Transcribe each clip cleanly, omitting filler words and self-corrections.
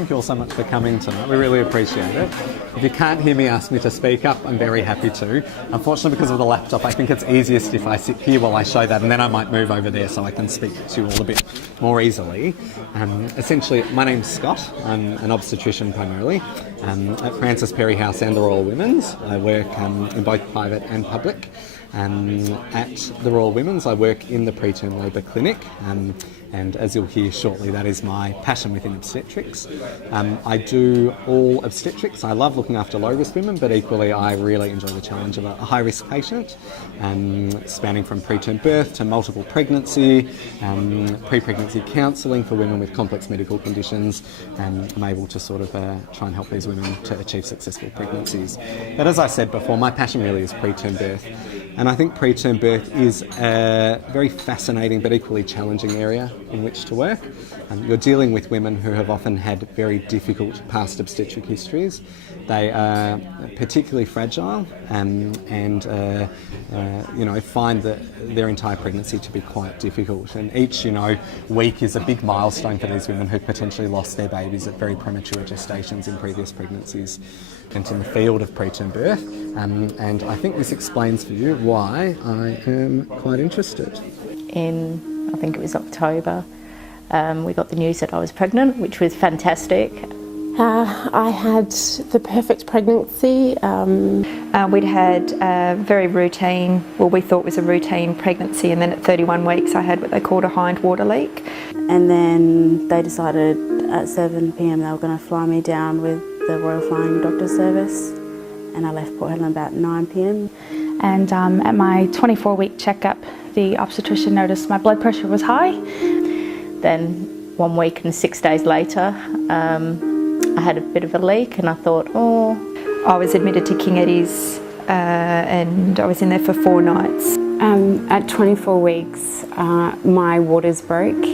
Thank you all so much for coming tonight. We really appreciate it. If you can't hear me ask me to speak up, I'm very happy to. Unfortunately, because of the laptop, I think it's easiest if I sit here while I show that, and then I might move over there so I can speak to you all a bit more easily. Essentially, my name's Scott. I'm an obstetrician primarily at Francis Perry House and the Royal Women's. I work in both private and public. At the Royal Women's, I work in the preterm labour clinic, and as you'll hear shortly, that is my passion within obstetrics. I do all obstetrics. I love looking after low-risk women, but equally I really enjoy the challenge of a high-risk patient, spanning from preterm birth to multiple pregnancy, pre-pregnancy counselling for women with complex medical conditions, and I'm able to sort of try and help these women to achieve successful pregnancies. But as I said before, my passion really is preterm birth. And I think preterm birth is a very fascinating but equally challenging area in which to work. You're dealing with women who have often had very difficult past obstetric histories. They are particularly fragile and find their entire pregnancy to be quite difficult. And each week is a big milestone for these women who potentially lost their babies at very premature gestations in previous pregnancies and in the field of preterm birth. And I think this explains for you why I am quite interested. In, I think it was October, we got the news that I was pregnant, which was fantastic. I had the perfect pregnancy. We'd had a very routine, we thought was a routine pregnancy, and then at 31 weeks I had what they called a hind water leak. And then they decided at 7 p.m. they were going to fly me down with the Royal Flying Doctor Service, and I left Port Hedland about 9 p.m. And at my 24-week checkup, the obstetrician noticed my blood pressure was high. Then 1 week and 6 days later, I had a bit of a leak, and I thought, I was admitted to King Eddie's and I was in there for 4 nights. At 24 weeks, my waters broke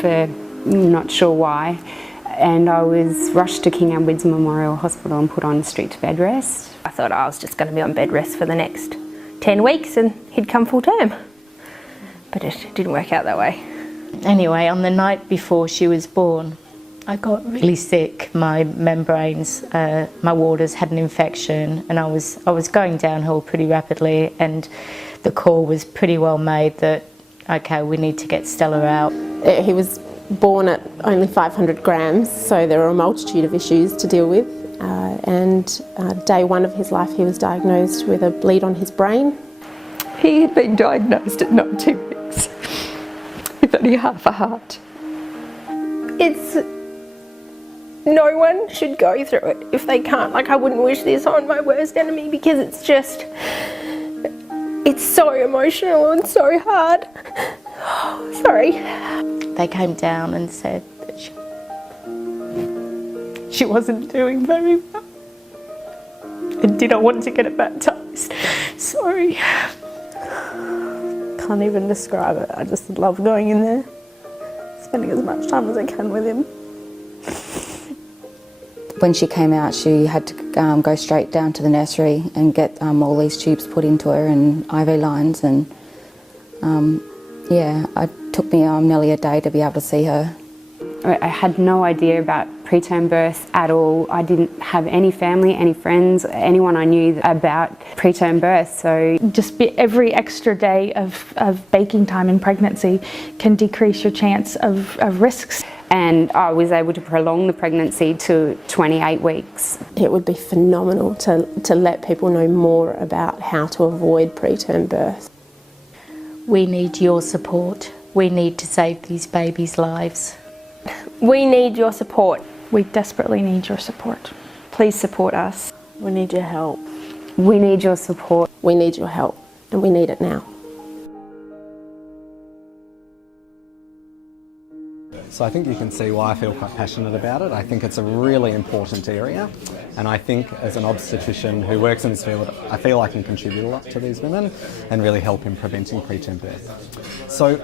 for not sure why, and I was rushed to King Edward's Memorial Hospital and put on strict bed rest. I thought I was just going to be on bed rest for the next 10 weeks and he'd come full term. But it didn't work out that way. Anyway, on the night before she was born, I got really sick. My membranes, my waters had an infection, and I was going downhill pretty rapidly, and the call was pretty well made that, okay, we need to get Stella out. He was born at only 500 grams, so there were a multitude of issues to deal with. Day 1 of his life, he was diagnosed with a bleed on his brain. He had been diagnosed at 19 weeks with only half a heart. No one should go through it if they can't. Like, I wouldn't wish this on my worst enemy, because it's so emotional and so hard. Sorry. They came down and said that she wasn't doing very well and didn't want to get it baptised. Sorry. Can't even describe it. I just love going in there, spending as much time as I can with him. When she came out, she had to go straight down to the nursery and get all these tubes put into her and IV lines, and it took me nearly a day to be able to see her. I had no idea about preterm birth at all. I didn't have any family, any friends, anyone I knew about preterm birth. So Just every extra day of baking time in pregnancy can decrease your chance of risks. And I was able to prolong the pregnancy to 28 weeks. It would be phenomenal to let people know more about how to avoid preterm birth. We need your support. We need to save these babies' lives. We need your support. We desperately need your support. Please support us. We need your help. We need your support. We need your help, and we need it now. So I think you can see why I feel quite passionate about it. I think it's a really important area, and I think as an obstetrician who works in this field, I feel I can contribute a lot to these women and really help in preventing preterm birth. So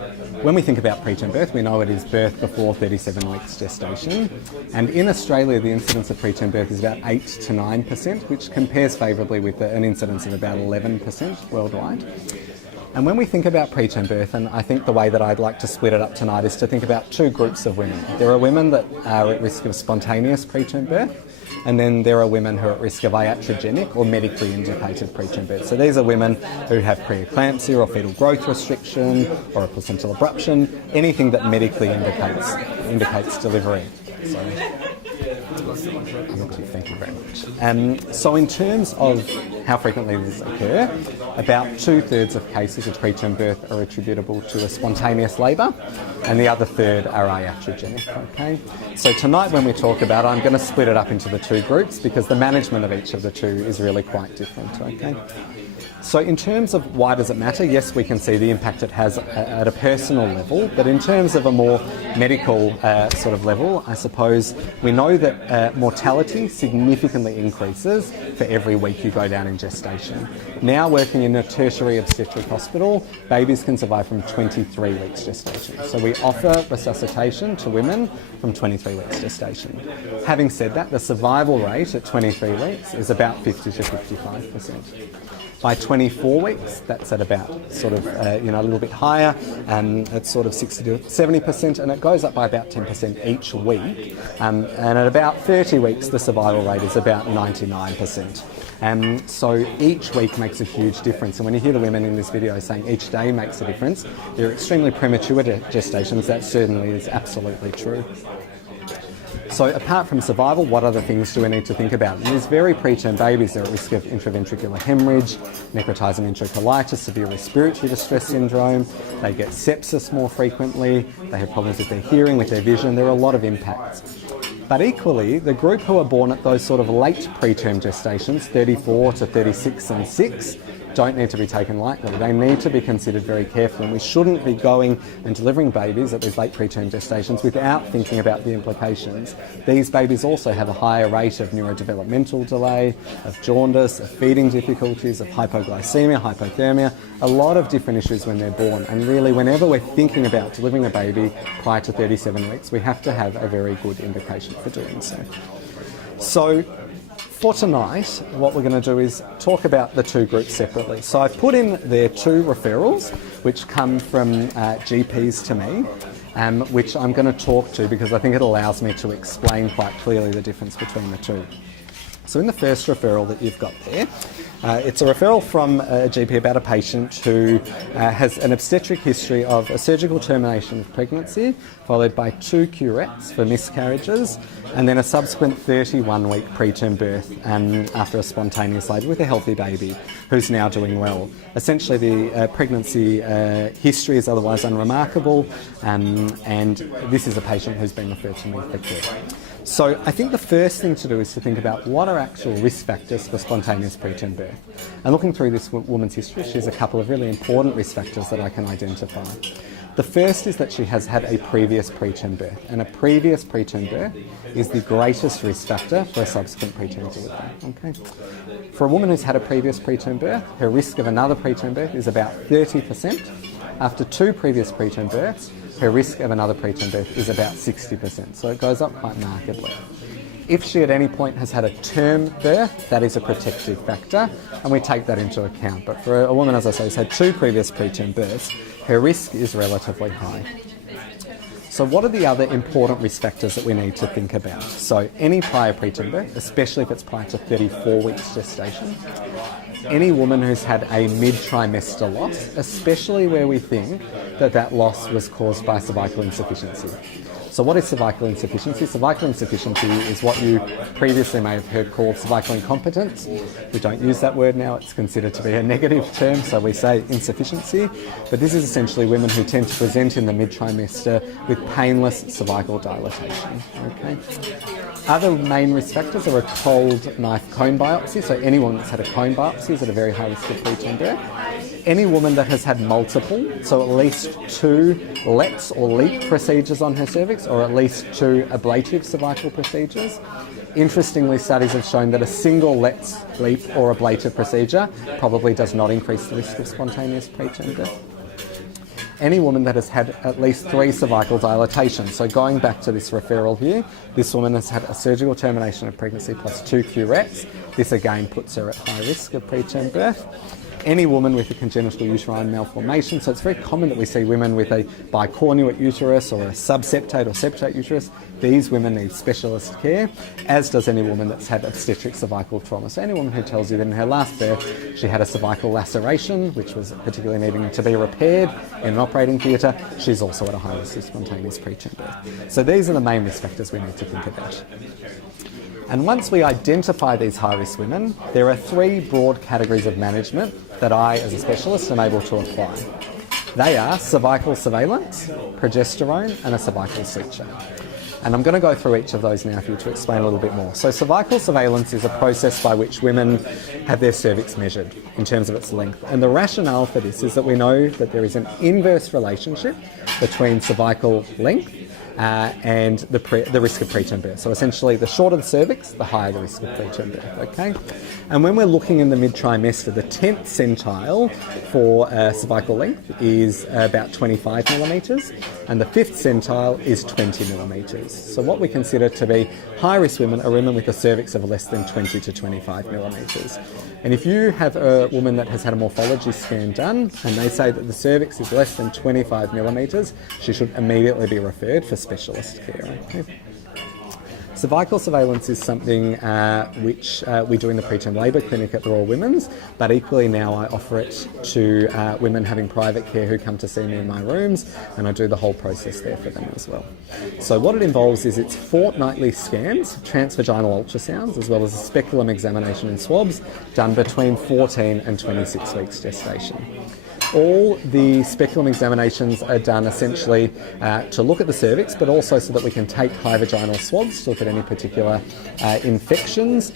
when we think about preterm birth, we know it is birth before 37 weeks gestation, and in Australia the incidence of preterm birth is about 8 to 9%, which compares favourably with an incidence of about 11% worldwide. And when we think about preterm birth, and I think the way that I'd like to split it up tonight is to think about two groups of women. There are women that are at risk of spontaneous preterm birth, and then there are women who are at risk of iatrogenic or medically indicated preterm birth. So these are women who have preeclampsia or fetal growth restriction or a placental abruption, anything that medically indicates delivery. Thank you very much. So in terms of how frequently these occur, about 2/3 of cases of preterm birth are attributable to a spontaneous labour, and the other third are iatrogenic. Okay. So tonight when we talk about it, I'm going to split it up into the two groups because the management of each of the two is really quite different. Okay. So in terms of why does it matter, yes, we can see the impact it has at a personal level, but in terms of a more medical sort of level, I suppose we know that mortality significantly increases for every week you go down in gestation. Now working in a tertiary obstetric hospital, babies can survive from 23 weeks gestation. So we offer resuscitation to women from 23 weeks gestation. Having said that, the survival rate at 23 weeks is about 50 to 55%. By 24 weeks, that's at about sort of, a little bit higher, and it's sort of 60 to 70%, and it goes up by about 10% each week. And at about 30 weeks, the survival rate is about 99%. So each week makes a huge difference. And when you hear the women in this video saying each day makes a difference, they're extremely premature gestations. That certainly is absolutely true. So apart from survival, what other things do we need to think about? In these very preterm babies, they're at risk of intraventricular hemorrhage, necrotizing enterocolitis, severe respiratory distress syndrome. They get sepsis more frequently. They have problems with their hearing, with their vision. There are a lot of impacts. But equally, the group who are born at those sort of late preterm gestations, 34 to 36 and 6, don't need to be taken lightly. They need to be considered very carefully, and we shouldn't be going and delivering babies at these late preterm gestations without thinking about the implications. These babies also have a higher rate of neurodevelopmental delay, of jaundice, of feeding difficulties, of hypoglycemia, hypothermia, a lot of different issues when they're born. And really, whenever we're thinking about delivering a baby prior to 37 weeks, we have to have a very good indication for doing so. So for tonight, what we're going to do is talk about the two groups separately. So I've put in there two referrals which come from GPs to me, which I'm going to talk to because I think it allows me to explain quite clearly the difference between the two. So in the first referral that you've got there, it's a referral from a GP about a patient who has an obstetric history of a surgical termination of pregnancy, followed by 2 curettes for miscarriages, and then a subsequent 31-week preterm birth after a spontaneous labour with a healthy baby who's now doing well. Essentially, the pregnancy history is otherwise unremarkable, and this is a patient who's been referred to me for care. So I think the first thing to do is to think about what are actual risk factors for spontaneous preterm birth. And looking through this woman's history, she has a couple of really important risk factors that I can identify. The first is that she has had a previous preterm birth, and a previous preterm birth is the greatest risk factor for a subsequent preterm delivery. Okay? For a woman who's had a previous preterm birth, her risk of another preterm birth is about 30%. After 2 previous preterm births, her risk of another preterm birth is about 60%, so it goes up quite markedly. If she at any point has had a term birth, that is a protective factor, and we take that into account. But for a woman, as I say, who's had 2 previous preterm births, her risk is relatively high. So what are the other important risk factors that we need to think about? So any prior preterm birth, especially if it's prior to 34 weeks gestation, any woman who's had a mid-trimester loss, especially where we think that that loss was caused by cervical insufficiency. So what is cervical insufficiency? Cervical insufficiency is what you previously may have heard called cervical incompetence. We don't use that word now, it's considered to be a negative term, so we say insufficiency. But this is essentially women who tend to present in the mid-trimester with painless cervical dilatation. Okay. Other main risk factors are a cold knife cone biopsy, so anyone that's had a cone biopsy is at a very high risk of preterm birth. Any woman that has had multiple, so at least 2 LEPs or LEAP procedures on her cervix, or at least 2 ablative cervical procedures. Interestingly, studies have shown that a single LEP or ablative procedure probably does not increase the risk of spontaneous preterm birth. Any woman that has had at least 3 cervical dilatations. So going back to this referral here, this woman has had a surgical termination of pregnancy plus 2 curettes. This again puts her at high risk of preterm birth. any woman with a congenital uterine malformation. So it's very common that we see women with a bicornuate uterus or a subseptate or septate uterus. These women need specialist care, as does any woman that's had obstetric cervical trauma. So any woman who tells you that in her last birth she had a cervical laceration, which was particularly needing to be repaired in an operating theatre, she's also at a high risk of spontaneous preterm birth. So these are the main risk factors we need to think about. And once we identify these high-risk women, there are 3 broad categories of management that I, as a specialist, am able to apply. They are cervical surveillance, progesterone, and a cervical suture. And I'm going to go through each of those now for you to explain a little bit more. So cervical surveillance is a process by which women have their cervix measured in terms of its length. And the rationale for this is that we know that there is an inverse relationship between cervical length and the risk of preterm birth. So essentially, the shorter the cervix, the higher the risk of preterm birth, okay? And when we're looking in the mid-trimester, the 10th centile for cervical length is about 25 millimetres, and the 5th centile is 20 millimetres. So what we consider to be high-risk women are women with a cervix of less than 20 to 25 millimetres. And if you have a woman that has had a morphology scan done and they say that the cervix is less than 25 millimetres, she should immediately be referred for specialist care. Okay? Cervical surveillance is something which we do in the preterm labour clinic at the Royal Women's, but equally now I offer it to women having private care who come to see me in my rooms, and I do the whole process there for them as well. So what it involves is it's fortnightly scans, transvaginal ultrasounds, as well as a speculum examination and swabs done between 14 and 26 weeks gestation. All the speculum examinations are done essentially to look at the cervix, but also so that we can take high vaginal swabs to look at any particular infections.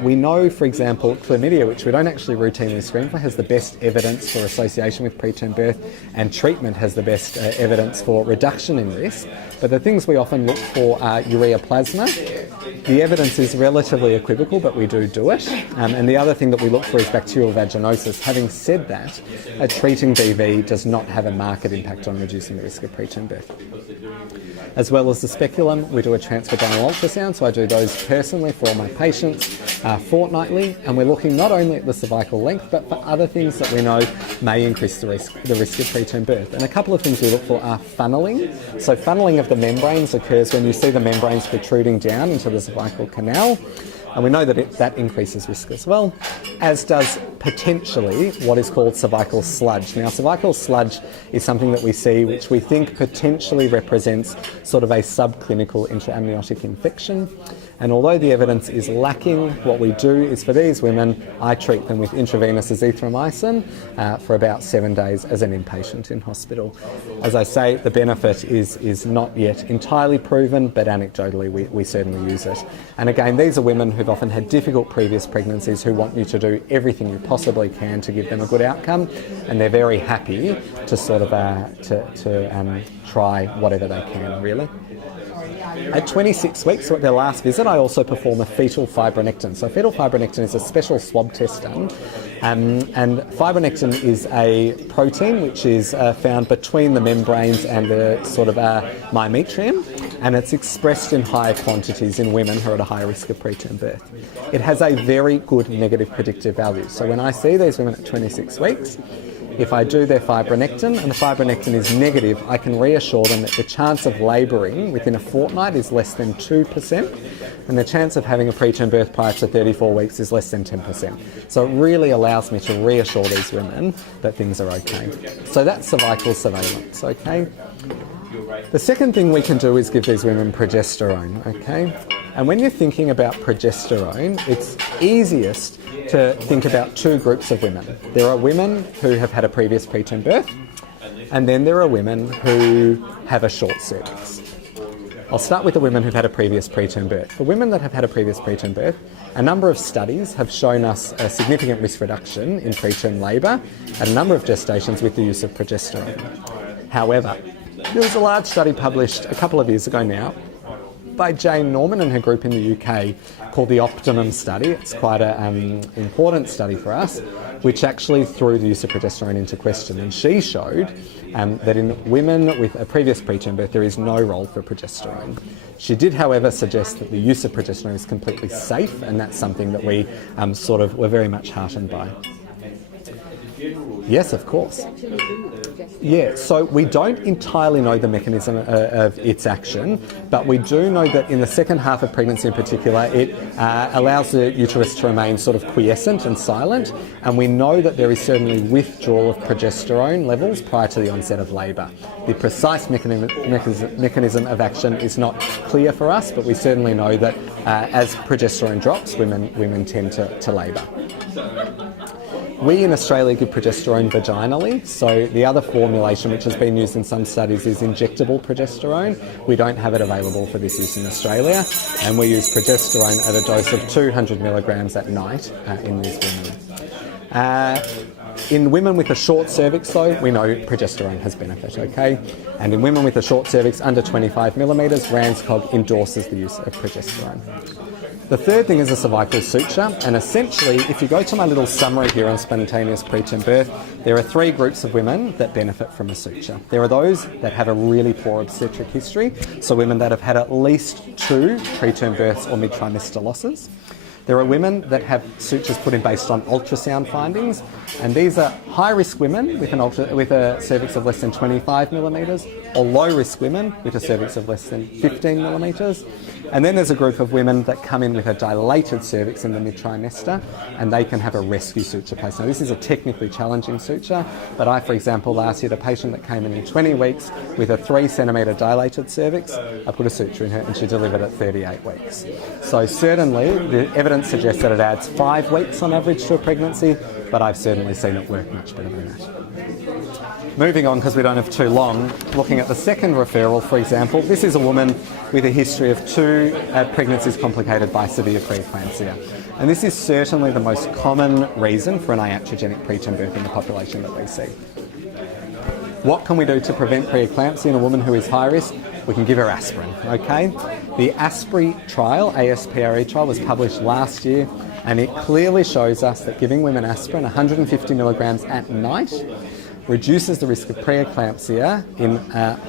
We know, for example, chlamydia, which we don't actually routinely screen for, has the best evidence for association with preterm birth, and treatment has the best evidence for reduction in risk. But the things we often look for are ureaplasma. The evidence is relatively equivocal, but we do it. And the other thing that we look for is bacterial vaginosis. Having said that, treating BV does not have a marked impact on reducing the risk of preterm birth. As well as the speculum, we do a transvaginal ultrasound, so I do those personally for all my patients fortnightly, and we're looking not only at the cervical length, but for other things that we know may increase the risk of preterm birth. And a couple of things we look for are funneling. So funneling of the membranes occurs when you see the membranes protruding down into the cervical canal, and we know that that increases risk as well, as does potentially what is called cervical sludge. Now, cervical sludge is something that we see which we think potentially represents sort of a subclinical intraamniotic infection. And although the evidence is lacking, what we do is for these women, I treat them with intravenous azithromycin for about 7 days as an inpatient in hospital. As I say, the benefit is not yet entirely proven, but anecdotally we certainly use it. And again, these are women who've often had difficult previous pregnancies who want you to do everything you possibly can to give them a good outcome, and they're very happy to sort of try whatever they can, really. At 26 weeks, so at their last visit, I also perform a fetal fibronectin. So fetal fibronectin is a special swab test done, and fibronectin is a protein which is found between the membranes and the sort of myometrium, and it's expressed in high quantities in women who are at a high risk of preterm birth. It has a very good negative predictive value. So when I see these women at 26 weeks, if I do their fibronectin and the fibronectin is negative, I can reassure them that the chance of labouring within a fortnight is less than 2%, and the chance of having a preterm birth prior to 34 weeks is less than 10%. So it really allows me to reassure these women that things are okay. So that's cervical surveillance, okay? The second thing we can do is give these women progesterone, okay? And when you're thinking about progesterone, it's easiest to think about 2 groups of women. There are women who have had a previous preterm birth, and then there are women who have a short cervix. I'll start with the women who've had a previous preterm birth. For women that have had a previous preterm birth, a number of studies have shown us a significant risk reduction in preterm labour at a number of gestations with the use of progesterone. However, there was a large study published a couple of years ago now by Jane Norman and her group in the UK called the Optimum study. It's quite an important study for us, which actually threw the use of progesterone into question. And she showed that in women with a previous preterm birth, there is no role for progesterone. She did, however, suggest that the use of progesterone is completely safe, and that's something that we were very much heartened by. Yes, of course. Yeah, so we don't entirely know the mechanism of its action, but we do know that in the second half of pregnancy in particular, it allows the uterus to remain sort of quiescent and silent, and we know that there is certainly withdrawal of progesterone levels prior to the onset of labour. The precise mechanism of action is not clear for us, but we certainly know that as progesterone drops, women tend to labour. We in Australia give progesterone vaginally, so the other formulation which has been used in some studies is injectable progesterone. We don't have it available for this use in Australia, and we use progesterone at a dose of 200 milligrams at night in these women. In women with a short cervix though, we know progesterone has benefit, okay? And in women with a short cervix under 25 millimetres, RANZCOG endorses the use of progesterone. The third thing is a cervical suture, and essentially, if you go to my little summary here on spontaneous preterm birth, there are 3 groups of women that benefit from a suture. There are those that have a really poor obstetric history, so women that have had at least 2 preterm births or mid-trimester losses. There are women that have sutures put in based on ultrasound findings, and these are high-risk women with a cervix of less than 25 millimetres, or low-risk women with a cervix of less than 15 millimetres. And then there's a group of women that come in with a dilated cervix in the mid-trimester, and they can have a rescue suture placed. Now, this is a technically challenging suture, but I, for example, last year had a patient that came in 20 weeks with a 3 centimetre dilated cervix. I put a suture in her and she delivered at 38 weeks. So certainly the evidence suggests that it adds 5 weeks on average to a pregnancy, but I've certainly seen it work much better than that. Moving on, because we don't have too long, looking at the second referral, for example, this is a woman with a history of 2 pregnancies complicated by severe preeclampsia. And this is certainly the most common reason for an iatrogenic preterm birth in the population that we see. What can we do to prevent preeclampsia in a woman who is high risk? We can give her aspirin, okay? The ASPRE trial, ASPRE trial, was published last year, and it clearly shows us that giving women aspirin, 150 milligrams at night, reduces the risk of preeclampsia in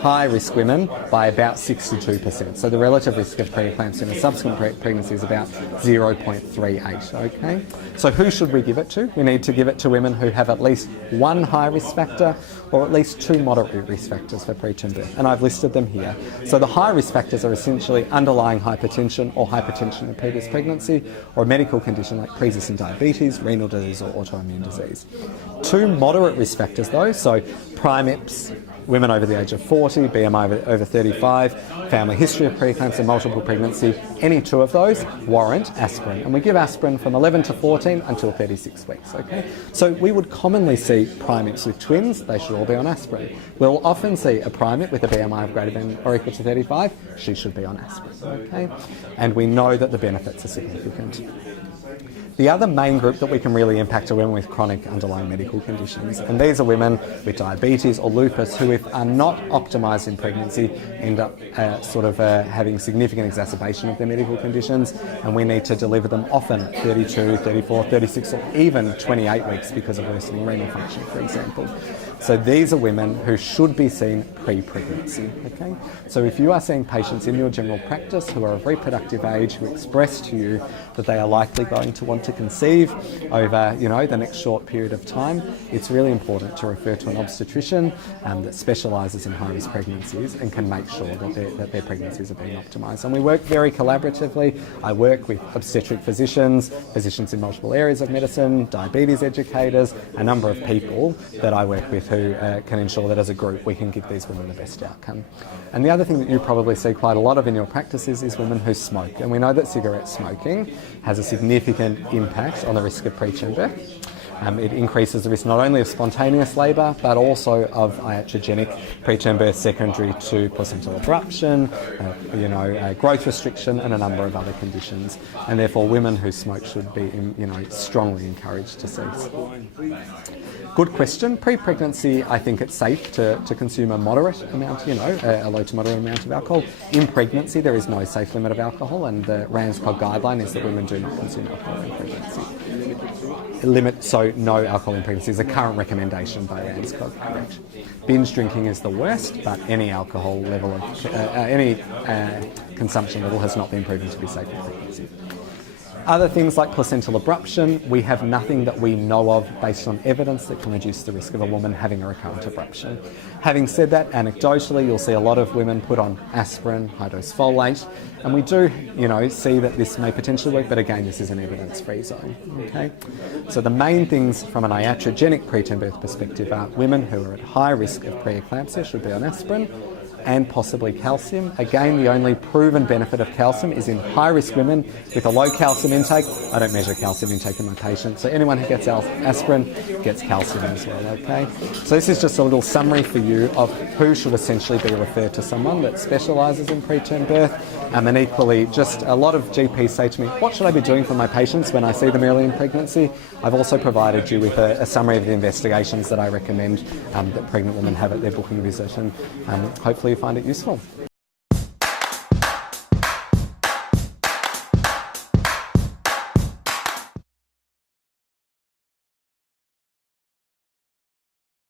high-risk women by about 62%. So the relative risk of preeclampsia in a subsequent pregnancy is about 0.38, okay? So who should we give it to? We need to give it to women who have at least 1 high-risk factor or at least 2 moderate risk factors for preterm birth, and I've listed them here. So the high-risk factors are essentially underlying hypertension or hypertension in previous pregnancy, or a medical condition like pre-existing diabetes, renal disease or autoimmune disease. 2 moderate risk factors though, so primips, women over the age of 40, BMI over 35, family history of preeclampsia, multiple pregnancy, any 2 of those warrant aspirin. And we give aspirin from 11 to 14 until 36 weeks, okay? So we would commonly see primips with twins, they should all be on aspirin. We'll often see a primip with a BMI of greater than or equal to 35, she should be on aspirin, okay? And we know that the benefits are significant. The other main group that we can really impact are women with chronic underlying medical conditions, and these are women with diabetes or lupus who, if are not optimised in pregnancy, end up having significant exacerbation of their medical conditions, and we need to deliver them often at 32, 34, 36 or even 28 weeks because of worsening renal function, for example. So these are women who should be seen pre-pregnancy, okay? So if you are seeing patients in your general practice who are of reproductive age who express to you that they are likely going to want to conceive over, the next short period of time, it's really important to refer to an obstetrician that specialises in high-risk pregnancies and can make sure that their pregnancies are being optimised. And we work very collaboratively. I work with obstetric physicians, physicians in multiple areas of medicine, diabetes educators, a number of people that I work with who can ensure that as a group we can give these women the best outcome. And the other thing that you probably see quite a lot of in your practices is women who smoke. And we know that cigarette smoking has a significant impact on the risk of preterm birth. It increases the risk not only of spontaneous labour but also of iatrogenic preterm birth secondary to placental abruption, growth restriction and a number of other conditions. And therefore women who smoke should be strongly encouraged to cease. Good question. Pre-pregnancy, I think it's safe to consume a moderate amount, a low to moderate amount of alcohol. In pregnancy, there is no safe limit of alcohol, and the RANZCOG guideline is that women do not consume alcohol in pregnancy. So no alcohol in pregnancy is a current recommendation by RANZCOG, correct. Binge drinking is the worst, but any alcohol level of, consumption level has not been proven to be safe in pregnancy. Other things like placental abruption, we have nothing that we know of based on evidence that can reduce the risk of a woman having a recurrent abruption. Having said that, anecdotally, you'll see a lot of women put on aspirin, high-dose folate, and we do, see that this may potentially work, but again, this is an evidence-free zone, okay? So the main things from an iatrogenic preterm birth perspective are women who are at high risk of preeclampsia should be on aspirin, and possibly calcium. Again, the only proven benefit of calcium is in high-risk women with a low calcium intake. I don't measure calcium intake in my patients, so anyone who gets aspirin gets calcium as well, okay? So this is just a little summary for you of who should essentially be referred to someone that specialises in preterm birth. And equally, just a lot of GPs say to me, what should I be doing for my patients when I see them early in pregnancy? I've also provided you with a summary of the investigations that I recommend that pregnant women have at their booking visit, and hopefully you find it useful.